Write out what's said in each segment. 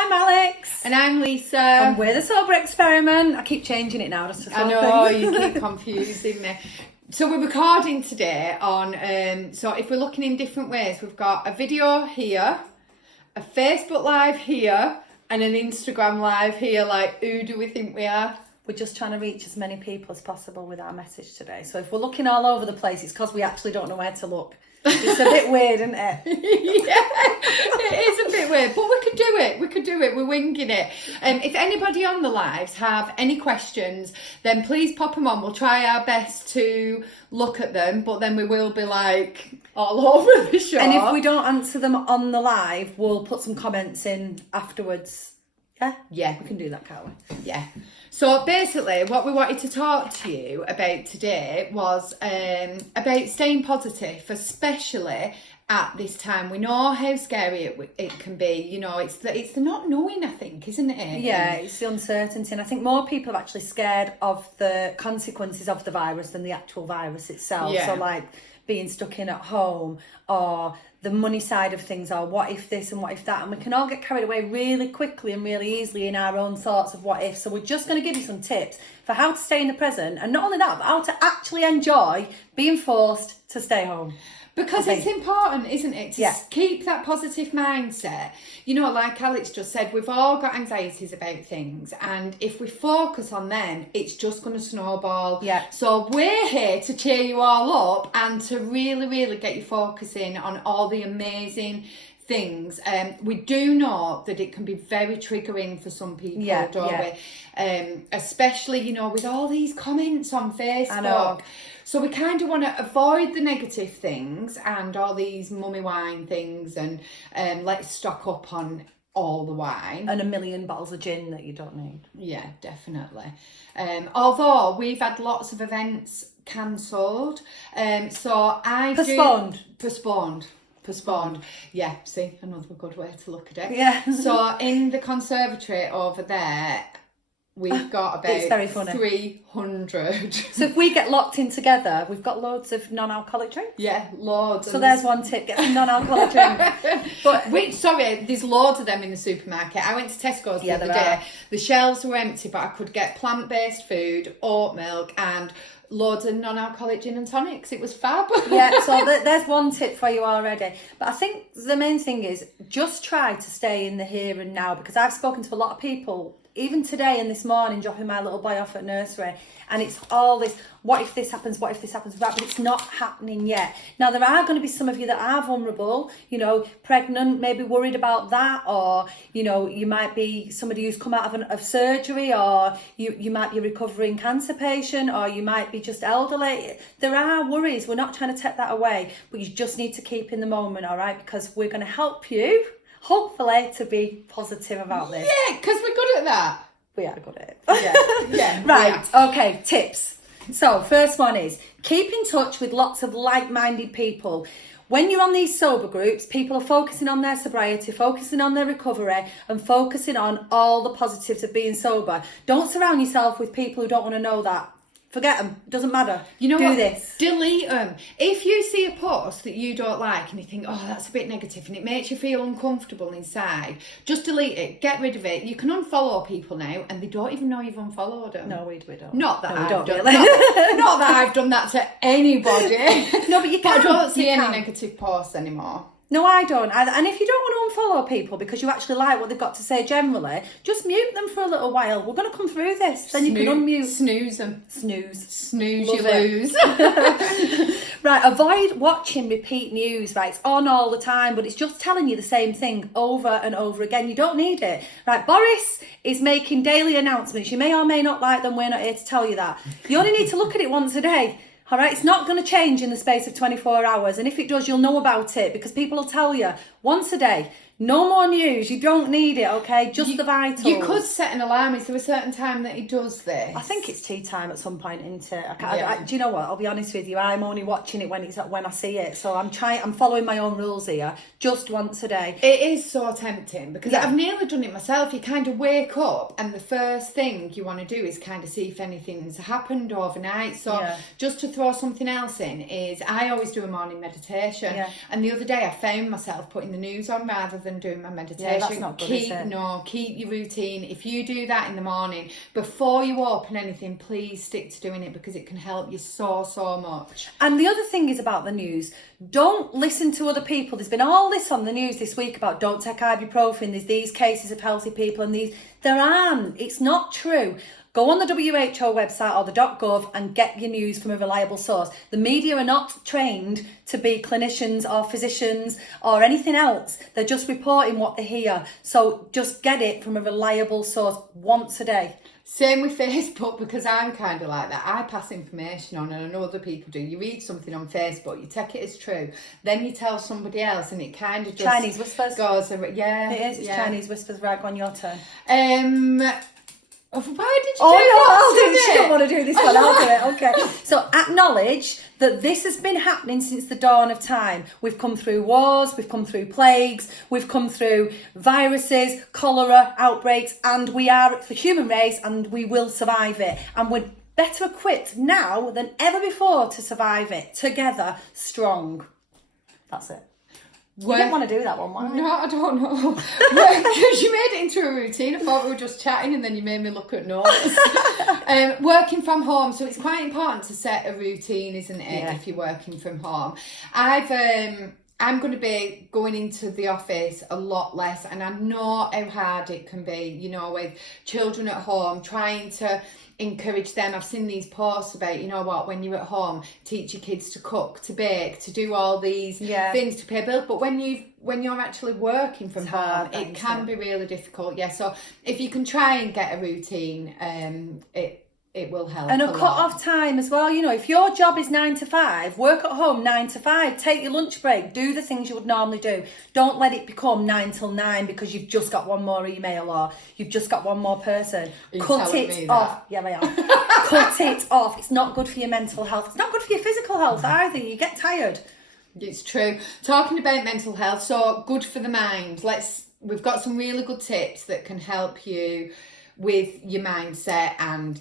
I'm Alex. And I'm Lisa. And we're the Sober Experiment. I keep changing it now just to I know, you keep confusing me. So we're recording today on, so if we're looking in different ways, we've got a video here, a Facebook Live here, and an Instagram Live here. Like, who do we think we are? We're just trying to reach as many people as possible with our message today. So if we're looking all over the place, it's because we actually don't know where to look. It's a bit weird, isn't it? Yeah, it is a bit weird, but we could do it. We're winging it. If anybody on the lives have any questions, then please pop them on. We'll try our best to look at them, but then we will be like all over the show. And if we don't answer them on the live, we'll put some comments in afterwards. Yeah, we can do that, can't we? Yeah. So basically, what we wanted to talk to you about today was about staying positive, especially at this time. We know how scary it can be. You know, it's the not knowing, I think, isn't it? Yeah, it's the uncertainty. And I think more people are actually scared of the consequences of the virus than the actual virus itself. Yeah. So like being stuck in at home, or the money side of things, or what if this and what if that, and we can all get carried away really quickly and really easily in our own thoughts of what if. So we're just going to give you some tips for how to stay in the present, and not only that, but how to actually enjoy being forced to stay home. Because it's important, isn't it, to keep that positive mindset. You know, like Alex just said, we've all got anxieties about things, and if we focus on them, it's just going to snowball. Yeah. So we're here to cheer you all up and to really, really get you focusing on all the amazing things. We do know that it can be very triggering for some people, don't we? Especially, you know, with all these comments on Facebook. I know. So we kind of want to avoid the negative things and all these mummy wine things, and let's stock up on all the wine. And a million bottles of gin that you don't need. Yeah, definitely. Although we've had lots of events cancelled. So I Postponed. Yeah, see, another good way to look at it. Yeah. So in the conservatory over there, we've got about 300. So if we get locked in together, we've got loads of non-alcoholic drinks. Yeah, loads. So there's one tip: get some non-alcoholic drinks. But there's loads of them in the supermarket. I went to Tesco's the other day. The shelves were empty, but I could get plant-based food, oat milk, and loads of non-alcoholic gin and tonics. It was fab. Yeah, so there's one tip for you already. But I think the main thing is just try to stay in the here and now, because I've spoken to a lot of people, even today and this morning, dropping my little boy off at nursery, and it's all this, what if this happens, right, but it's not happening yet. Now, there are going to be some of you that are vulnerable, you know, pregnant, maybe worried about that, or, you know, you might be somebody who's come out of surgery, or you might be a recovering cancer patient, or you might be just elderly. There are worries. We're not trying to take that away, but you just need to keep in the moment, all right, because we're going to help you, hopefully, to be positive about this. Yeah, because we're good at that. We are good at it. Yeah. Right, okay, tips. So, first one is keep in touch with lots of like-minded people. When you're on these sober groups, people are focusing on their sobriety, focusing on their recovery, and focusing on all the positives of being sober. Don't surround yourself with people who don't want to know that. Forget them. It doesn't matter. You know Do what? this. Delete them. If you see a post that you don't like and you think, oh, that's a bit negative, and it makes you feel uncomfortable inside, just delete it. Get rid of it. You can unfollow people now, and they don't even know you've unfollowed them. No, we don't. Not that I've done. Really. Not that I've done that to anybody. No, but you But I can. don't see any negative posts anymore. No, I don't either. And if you don't want to unfollow people because you actually like what they've got to say generally, just mute them for a little while. We're going to come through this. Then you can unmute. Snooze them. Snooze, you lose. Right, avoid watching repeat news. Right, it's on all the time, but it's just telling you the same thing over and over again. You don't need it. Right, Boris is making daily announcements. You may or may not like them. We're not here to tell you that. You only need to look at it once a day. All right, it's not going to change in the space of 24 hours. And if it does, you'll know about it, because people will tell you once a day. No more news. You don't need it, okay? Just the vitals. You could set an alarm. Is there a certain time that he does this? I think it's tea time at some point, isn't it? Do you know what? I'll be honest with you. I'm only watching it when I see it. So I'm following my own rules here. Just once a day. It is so tempting, because I've nearly done it myself. You kind of wake up and the first thing you want to do is kind of see if anything's happened overnight. So just to throw something else in is I always do a morning meditation. Yeah. And the other day I found myself putting the news on rather than than doing my meditation. Yeah, that's not good, is it? Keep your routine. If you do that in the morning, before you open anything, please stick to doing it because it can help you so much. And the other thing is about the news. Don't listen to other people. There's been all this on the news this week about don't take ibuprofen. There's these cases of healthy people and these. There aren't. It's not true. Go on the WHO website or the .gov and get your news from a reliable source. The media are not trained to be clinicians or physicians or anything else. They're just reporting what they hear. So just get it from a reliable source once a day. Same with Facebook, because I'm kind of like that. I pass information on, and I know other people do. You read something on Facebook, you take it as true, then you tell somebody else, and it kind of just Chinese whispers. Goes, yeah, it is. It's Chinese whispers. Right, go on, your turn. Why did you Oh do no, that I'll do to it. me? She don't want to do this one. I'll do it. Okay. So acknowledge that this has been happening since the dawn of time. We've come through wars, we've come through plagues, we've come through viruses, cholera, outbreaks, and we are the human race, and we will survive it. And we're better equipped now than ever before to survive it together, strong. That's it. You didn't want to do that one, why? No, I don't know. Because you made it into a routine. I thought we were just chatting and then you made me look at notes. Working from home. So it's quite important to set a routine, isn't it, if you're working from home. I'm going to be going into the office a lot less, and I know how hard it can be, you know, with children at home, trying to encourage them. I've seen these posts about, you know what, when you're at home, teach your kids to cook, to bake, to do all these things to pay bills. But when you're actually working from home, it can be really difficult. Yeah, so if you can try and get a routine, it will help. And a cut-off time as well. You know, if your job is 9 to 5, work at home 9 to 5. Take your lunch break. Do the things you would normally do. Don't let it become 9 till 9 because you've just got one more email or you've just got one more person. Cut it off. Yeah, I am. Cut it off. It's not good for your mental health. It's not good for your physical health either. You get tired. It's true. Talking about mental health, so good for the mind. We've got some really good tips that can help you with your mindset, and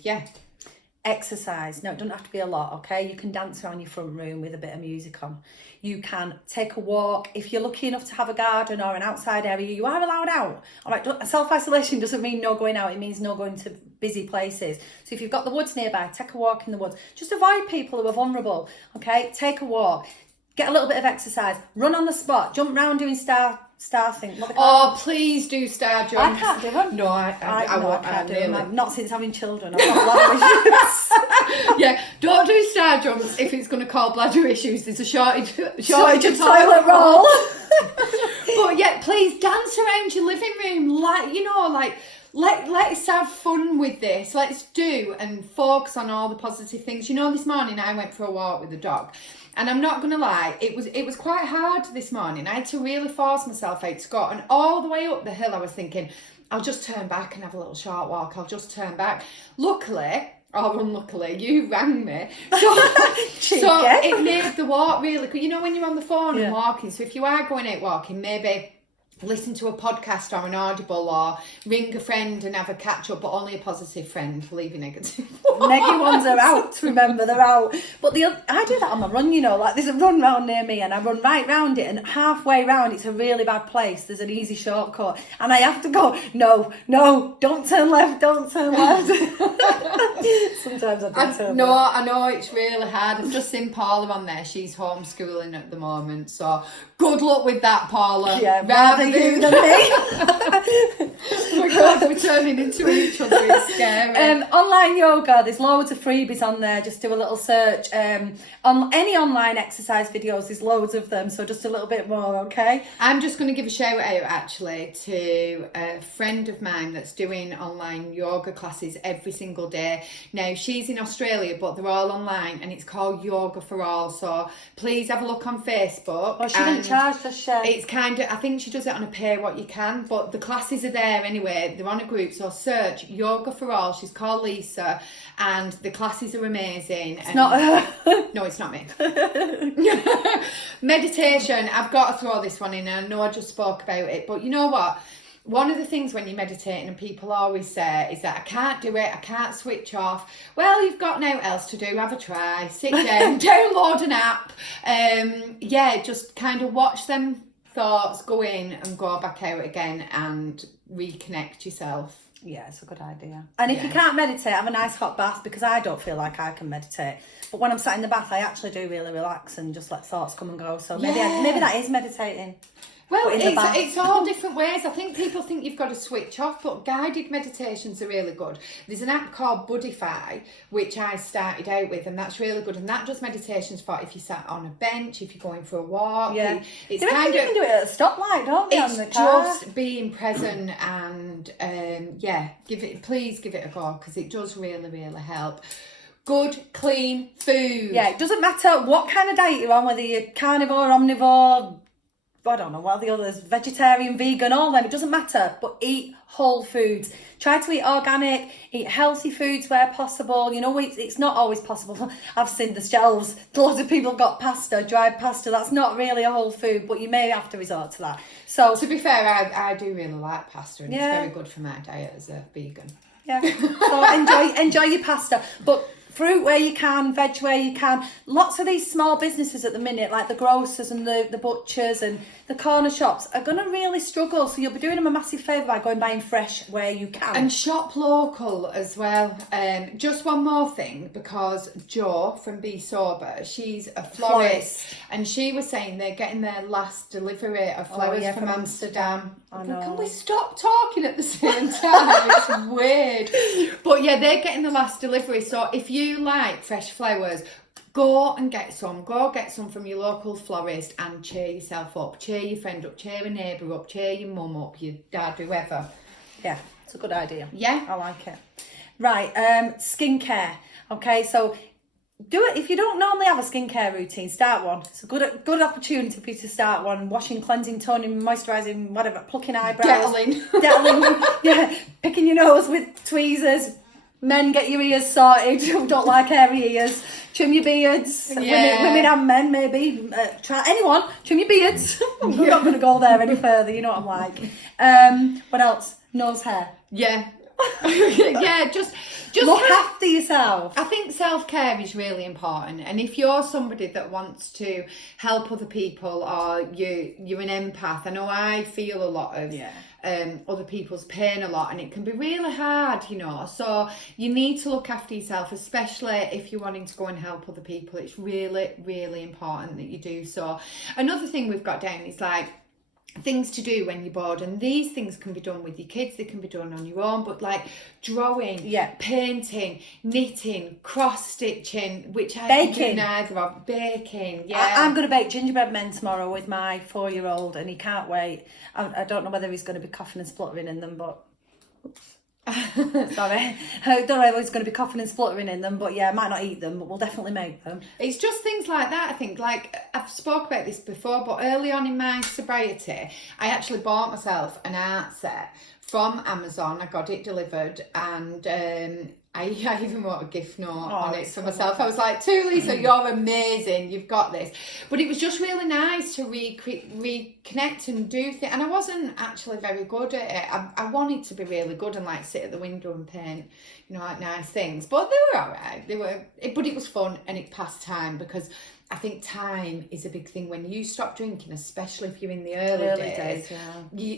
exercise. No, it doesn't have to be a lot, okay? You can dance around your front room with a bit of music on. You can take a walk. If you're lucky enough to have a garden or an outside area, you are allowed out. All right, self-isolation doesn't mean no going out. It means no going to busy places. So if you've got the woods nearby, take a walk in the woods. Just avoid people who are vulnerable, okay? Take a walk. Get a little bit of exercise. Run on the spot. Jump round doing star thing. Oh, please do star jumps. I can't do them. No, I can't do them. Not since having children. I've got bladder issues. Yeah, don't do star jumps if it's going to cause bladder issues. There's a shortage of toilet roll. But yeah, please dance around your living room. Let's have fun with this. Let's do and focus on all the positive things. You know, this morning I went for a walk with the dog. And I'm not going to lie, it was quite hard this morning. I had to really force myself out to go. And all the way up the hill, I was thinking, I'll just turn back and have a little short walk. I'll just turn back. Luckily, or unluckily, you rang me. So it made the walk really good. You know, when you're on the phone and walking. So if you are going out walking, maybe listen to a podcast or an Audible, or ring a friend and have a catch up, but only a positive friend, leave a negative. Negative ones are out, remember, they're out. But I do that on my run, you know, like there's a run round near me and I run right round it, and halfway round it's a really bad place, there's an easy shortcut and I have to go, no, don't turn left. Sometimes I do turn left. I know it's really hard. I've just seen Paula on there, she's homeschooling at the moment, so good luck with that, Paula. Yeah, rather you than me. Oh my God, we're turning into each other, it's scary. Online yoga, there's loads of freebies on there. Just do a little search. On any online exercise videos, there's loads of them, so just a little bit more, okay? I'm just going to give a shout out actually to a friend of mine that's doing online yoga classes every single day. Now, she's in Australia, but they're all online, and it's called Yoga for All, so please have a look on Facebook. Oh, she didn't charge, does she? It's kind of, I think she does it on a pay what you can, but the classes are there anyway. They're on a group, so search Yoga for All. She's called Lisa, and the classes are amazing. It's not her. No, it's not me. Meditation, I've got to throw this one in. I know I just spoke about it, but you know what? One of the things when you're meditating, and people always say, is that I can't do it, I can't switch off. Well, you've got no else to do. Have a try. Sit down, download an app. Just kind of watch them thoughts, go in and go back out again and reconnect yourself. Yeah, it's a good idea. And if you can't meditate, have a nice hot bath, because I don't feel like I can meditate. But when I'm sat in the bath, I actually do really relax and just let thoughts come and go. So maybe that is meditating. Well, it's all different ways. I think people think you've got to switch off, but guided meditations are really good. There's an app called Budify, which I started out with, and that's really good. And that does meditations for if you sat on a bench, if you're going for a walk. Yeah. It's you kind of, can do it at a stoplight, don't you, on the car? It's just being present and, please give it a go, because it does really, really help. Good, clean food. Yeah, it doesn't matter what kind of diet you're on, whether you're carnivore, omnivore, I don't know what the others, vegetarian, vegan, all them, it doesn't matter, but eat whole foods. Try to eat organic, eat healthy foods where possible. You know, it's not always possible. I've seen the shelves, loads of people have got pasta, dried pasta, that's not really a whole food, but you may have to resort to that. So to be fair, I do really like pasta, and it's very good for my diet as a vegan. Yeah, so enjoy your pasta, but fruit where you can, veg where you can. Lots of these small businesses at the minute, like the grocers and the butchers and the corner shops, are going to really struggle. So you'll be doing them a massive favour by going buying fresh where you can. And shop local as well. Just one more thing, because Jo from Be Sober, she's a florist, and she was saying they're getting their last delivery of flowers from Amsterdam. I know. Can we stop talking at the same time? It's weird. But yeah, they're getting the last delivery. So if you like fresh flowers, go and get some. Go get some from your local florist and cheer yourself up. Cheer your friend up, cheer a neighbour up, cheer your mum up, your dad, whoever. Yeah, it's a good idea. Yeah. I like it. Right, skincare. Okay, so do it. If you don't normally have a skincare routine, start one. It's a good opportunity for you to start one. Washing, cleansing, toning, moisturising, whatever, plucking eyebrows. Dettling. Yeah, picking your nose with tweezers. Men, get your ears sorted. Don't like hairy ears. Trim your beards. Yeah. Women and men, maybe. Trim your beards. I'm not going to go there any further. You know what I'm like. What else? Nose hair. Yeah. Yeah, just look after yourself. I think self-care is really important, and if you're somebody that wants to help other people, or you're an empath, I know I feel a lot of other people's pain a lot, and it can be really hard, you know, so you need to look after yourself, especially if you're wanting to go and help other people. It's really, really important that you do so. Another thing we've got down is like things to do when you're bored, and these things can be done with your kids, they can be done on your own, but like drawing, painting, knitting, cross stitching, which I can do neither of. Baking, I'm going to bake gingerbread men tomorrow with my 4-year-old, and he can't wait. I don't know whether he's going to be coughing and spluttering in them, but sorry, I don't know if he's going to be coughing and spluttering in them, but yeah, I might not eat them, but we'll definitely make them. It's just things like that, I think. Like, I've spoke about this before, but early on in my sobriety, I actually bought myself an art set from Amazon. I got it delivered, and I even wrote a gift note on it for myself. I was like, Lisa, you're amazing, you've got this. But it was just really nice to reconnect and do things. And I wasn't actually very good at it. I wanted to be really good and like sit at the window and paint, you know, like nice things. But they were all right. But it was fun, and it passed time, because I think time is a big thing. When you stop drinking, especially if you're in the early days,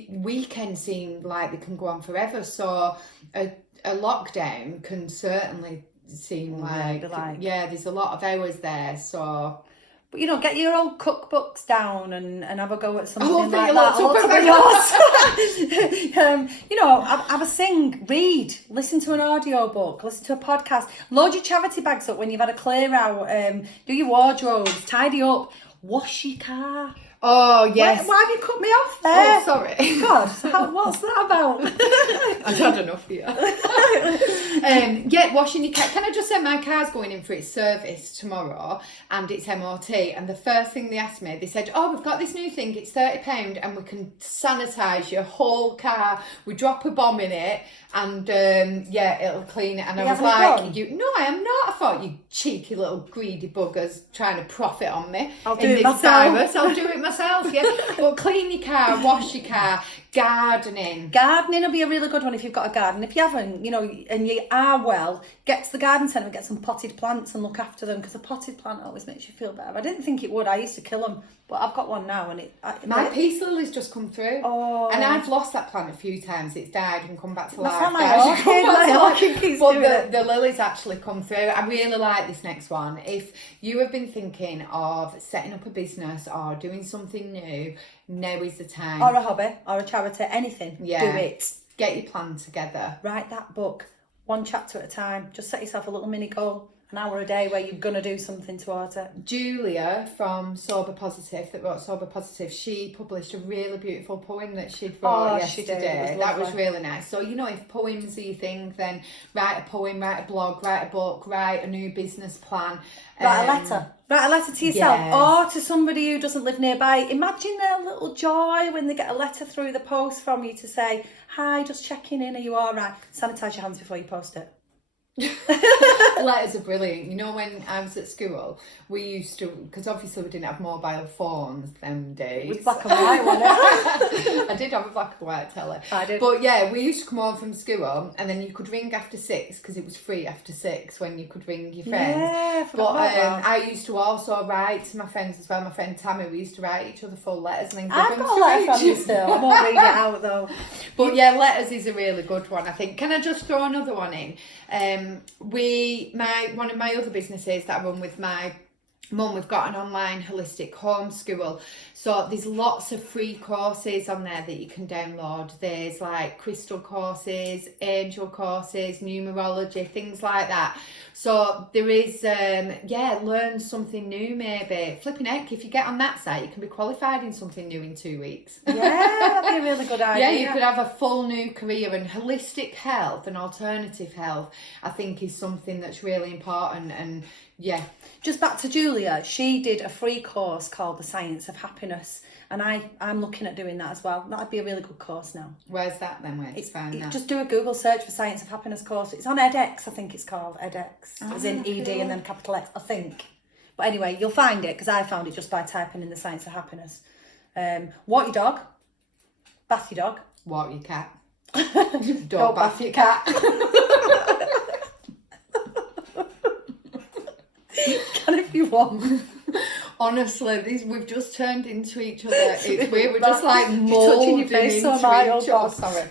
weekends seem like they can go on forever. So a lockdown can certainly seem like there's a lot of hours there. So, but you know, get your old cookbooks down and have a go at something like that. You know, have a sing, read, listen to an audiobook, listen to a podcast, load your charity bags up when you've had a clear out, do your wardrobes, tidy up, wash your car. Oh, yes. Why have you cut me off there? Oh, sorry. God, what's that about? I've had enough here. Washing your car. Can I just say my car's going in for its service tomorrow, and it's MOT, and the first thing they asked me, they said, we've got this new thing, it's £30 and we can sanitise your whole car. We drop a bomb in it and it'll clean it. And I was like, no, I am not. I thought, you cheeky little greedy buggers trying to profit on me. I'll do it myself. I'll do it myself, yeah. But clean your car, wash your car, Gardening. Gardening will be a really good one if you've got a garden. If you haven't, you know, and you are well, get to the garden centre and get some potted plants and look after them, because a potted plant always makes you feel better. I didn't think it would. I used to kill them, but I've got one now, and my peace lily's just come through. Oh. And I've lost that plant a few times. It's died and come back to life. That's my orchid. My orchid keeps doing it. The lilies actually come through. I really like this next one. If you have been thinking of setting up a business or doing something new, now is the time. Or a hobby, or a charity, anything. Yeah. Do it. Get your plan together. Write that book, one chapter at a time. Just set yourself a little mini goal, an hour a day where you're going to do something towards it. Julia from Sober Positive, that wrote Sober Positive, she published a really beautiful poem that she'd wrote yesterday. That was really nice. So, you know, if poems are your thing, then write a poem, write a blog, write a book, write a new business plan. Write a letter. Write a letter to yourself or to somebody who doesn't live nearby. Imagine their little joy when they get a letter through the post from you to say, hi, just checking in, are you all right? Sanitise your hands before you post it. Letters are brilliant. You know, when I was at school, we used to, because obviously we didn't have mobile phones them days. It was black and white, wasn't it? I did have a black and white telly. I did. But yeah, we used to come home from school and then you could ring after 6 because it was free after 6 when you could ring your friends. Yeah, but I used to also write to my friends as well. My friend Tammy, we used to write each other full letters and then give I've them got a letter from you to still. I won't read it out though. But yeah, letters is a really good one, I think. Can I just throw another one in? One of my other businesses that I run with my mum, we've got an online holistic home school. So there's lots of free courses on there that you can download. There's like crystal courses, angel courses, numerology, things like that. So there is, learn something new maybe. Flipping heck, if you get on that site, you can be qualified in something new in 2 weeks. Yeah, that'd be a really good idea. Yeah, you could have a full new career, and holistic health and alternative health, I think, is something that's really important. And yeah. Just back to Julia, she did a free course called The Science of Happiness, and I'm looking at doing that as well. That'd be a really good course now. Where's that then? Where to find that? Just do a Google search for Science of Happiness course. It's on edX, I think it's called edX, as in ED and then capital X, I think. But anyway, you'll find it, because I found it just by typing in The Science of Happiness. Walk your dog, bath your dog. Walk your cat. Don't bath your cat. Can if you want. Honestly, we've just turned into each other. It's weird. We're just like touching your face so mild. Oh, sorry.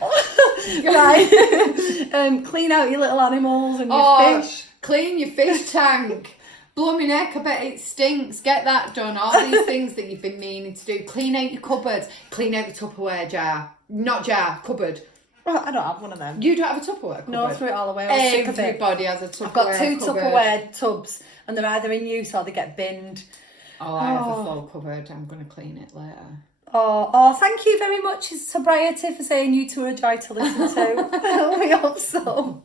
Right. Clean out your little animals and your fish. Clean your fish tank. Blooming heck, I bet it stinks. Get that done. All these things that you've been meaning to do. Clean out your cupboard. Clean out the Tupperware jar. Not jar, cupboard. I don't have one of them. You don't have a Tupperware cupboard? No, I threw it all away. I was sick of it. Everybody has a Tupperware I've got 2 cupboard. Tupperware tubs, and they're either in use or they get binned. Oh, I have a full cupboard. I'm going to clean it later. Oh, thank you very much, Sobriety, for saying you two are a joy to listen to. We hope so.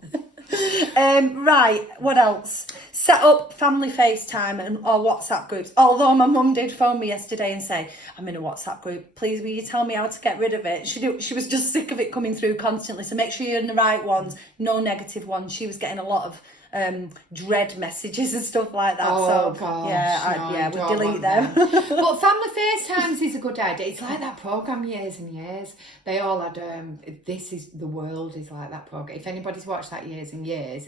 Right, what else? Set up family FaceTime or WhatsApp groups. Although my mum did phone me yesterday and say, I'm in a WhatsApp group, please will you tell me how to get rid of it? She was just sick of it coming through constantly, so make sure you're in the right ones, no negative ones. She was getting a lot of dread messages and stuff like that. Oh, so gosh, we delete them. But family FaceTimes is a good idea. It's like that programme Years and Years. They all had This Is the World is like that programme. If anybody's watched that Years and Years,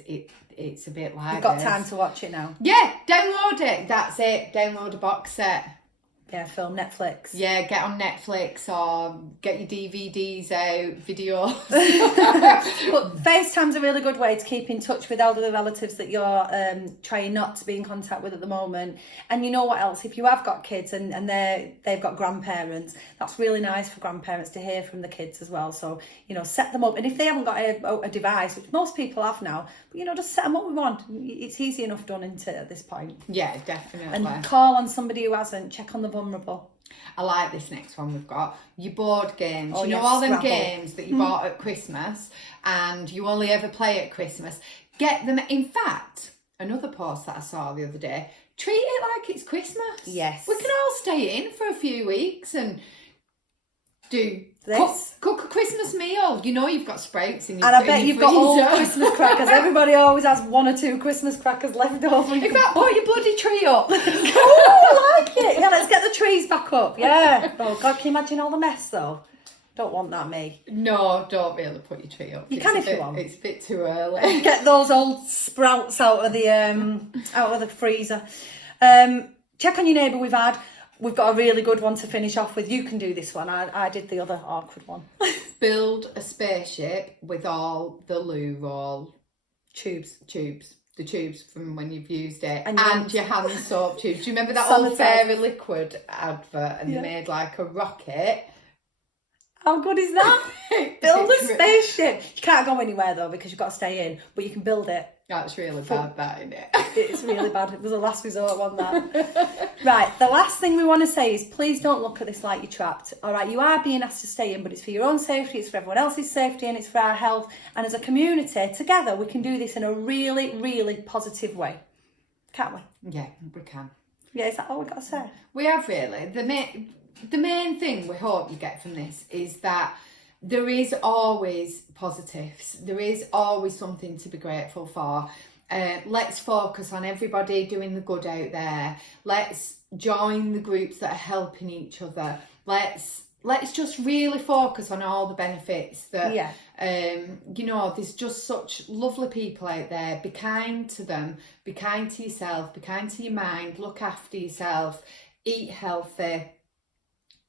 it's a bit like You've got time to watch it now. Yeah, download it. That's it. Download a box set. Yeah, film, Netflix. Yeah, get on Netflix or get your DVDs out, videos. But FaceTime's a really good way to keep in touch with elderly relatives that you're trying not to be in contact with at the moment. And you know what else? If you have got kids and they've got grandparents, that's really nice for grandparents to hear from the kids as well. So, set them up. And if they haven't got a device, which most people have now, but, just set them up with one. It's easy enough done, isn't it, at this point? Yeah, definitely. And call on somebody who hasn't. Check on the vulnerable. I like this next one we've got. Your board games. Oh, all them Scrabble. games that you bought at Christmas and you only ever play at Christmas. Get them. In fact, another post that I saw the other day, treat it like it's Christmas. Yes. We can all stay in for a few weeks and do this. Cook a Christmas meal. You've got sprouts in your And I bet you've got old freezer. Christmas crackers. Everybody always has 1 or 2 Christmas crackers left over. In fact, put your bloody tree up. Oh, I like it. Yeah, let's get the trees back up. Yeah. Oh, God, can you imagine all the mess, though? Don't want that, me. No, don't really put your tree up. You can if you want. It's a bit too early. Get those old sprouts out of the freezer. Check on your neighbour we've had. We've got a really good one to finish off with. You can do this one. I did the other awkward one. Build a spaceship with all the loo roll tubes. The tubes from when you've used it. And your hand soap tubes. Do you remember that Solid old Fairy Liquid advert? And they made like a rocket. How good is that? Build a spaceship. You can't go anywhere though because you've got to stay in, but you can build it. That's really bad, that, isn't it? It's really bad. It was a last resort one, that. Right, the last thing we want to say is please don't look at this like you're trapped. All right, you are being asked to stay in, but it's for your own safety, it's for everyone else's safety, and it's for our health. And as a community, together, we can do this in a really, really positive way. Can't we? Yeah, we can. Yeah, is that all we've got to say? We have really. The main thing we hope you get from this is that there is always positives. There is always something to be grateful for. Let's focus on everybody doing the good out there. Let's join the groups that are helping each other. Let's just really focus on all the benefits that, there's just such lovely people out there. Be kind to them, be kind to yourself, be kind to your mind, look after yourself, eat healthy,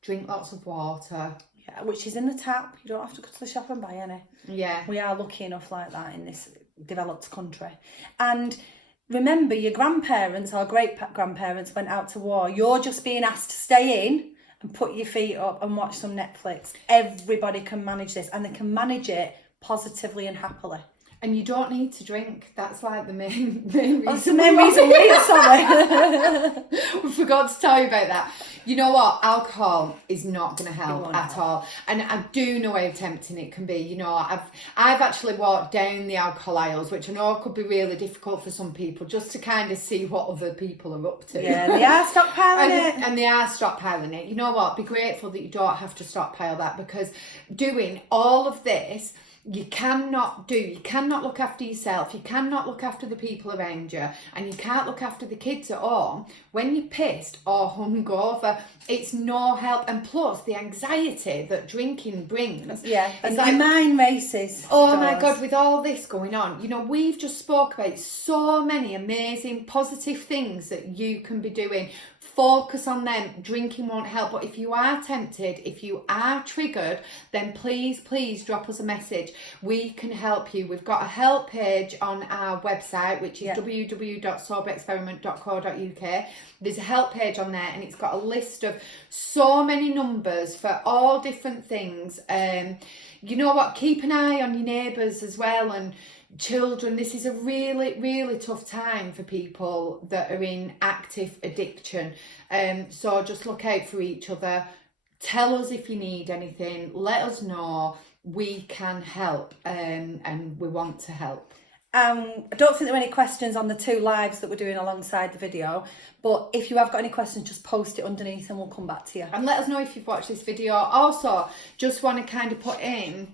drink lots of water. Yeah, which is in the tap. You don't have to go to the shop and buy any. Yeah. We are lucky enough like that in this developed country. And remember, your grandparents or great-grandparents went out to war. You're just being asked to stay in and put your feet up and watch some Netflix. Everybody can manage this, and they can manage it positively and happily. And you don't need to drink. That's like the main reason. That's the main reason we're sorry. We forgot to tell you about that. You know what? Alcohol is not going to help at all. And I do know how tempting it can be. You know, I've actually walked down the alcohol aisles, which I know could be really difficult for some people, just to kind of see what other people are up to. Yeah, they are stockpiling it. And they are stockpiling it. You know what? Be grateful that you don't have to stockpile that, because doing all of this, you cannot look after yourself, you cannot look after the people around you, and you can't look after the kids at home when you're pissed or hungover. It's no help. And plus the anxiety that drinking brings. Yeah, and like, your mind races. Oh my God, with all this going on, you know, we've just spoke about so many amazing positive things that you can be doing. Focus on them. Drinking won't help, but if you are tempted, if you are triggered, then please drop us a message. We can help you. We've got a help page on our website, which is www.soberexperiment.co.uk. There's a help page on there, and it's got a list of so many numbers for all different things. You know what? Keep an eye on your neighbours as well, and children. This is a really, really tough time for people that are in active addiction. So just look out for each other. Tell us if you need anything. Let us know. We can help, and we want to help. I don't think there are any questions on the 2 lives that we're doing alongside the video, but if you have got any questions, just post it underneath and we'll come back to you. And let us know if you've watched this video. Also, just want to kind of put in,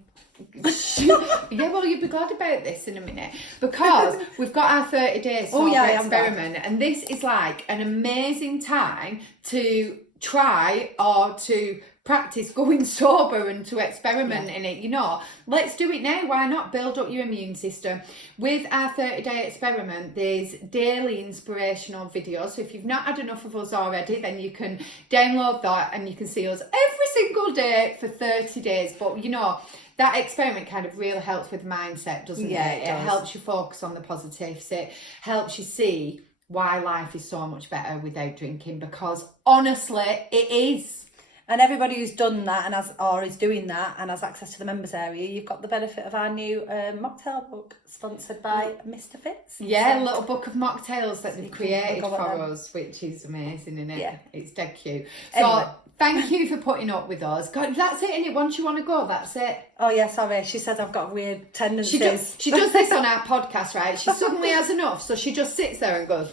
yeah, well, you'll be glad about this in a minute, because we've got our 30 days experiment, and this is like an amazing time to try or to practice going sober and to experiment in it. You know, let's do it now. Why not? Build up your immune system. With our 30-day experiment, there's daily inspirational videos. So if you've not had enough of us already, then you can download that and you can see us every single day for 30 days. But you know, that experiment kind of really helps with mindset, doesn't it? It helps you focus on the positives. It helps you see why life is so much better without drinking, because honestly, it is. And everybody who's done that is doing that and has access to the members area, you've got the benefit of our new mocktail book sponsored by Mr. Fitz. Yeah, a little book of mocktails that they've created for us, which is amazing, isn't it? Yeah. It's dead cute. So anyway, thank you for putting up with us. God, that's it, innit? Once you want to go, that's it. Oh yeah, sorry. She said I've got weird tendencies. She does this on our podcast, right? She suddenly has enough, so she just sits there and goes,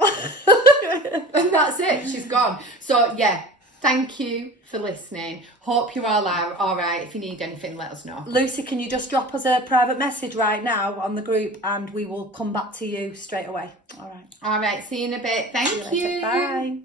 and that's it. She's gone. So yeah. Thank you for listening. Hope you're all right. If you need anything, let us know. Lucy, can you just drop us a private message right now on the group and we will come back to you straight away. All right. All right. See you in a bit. Thank you. Bye.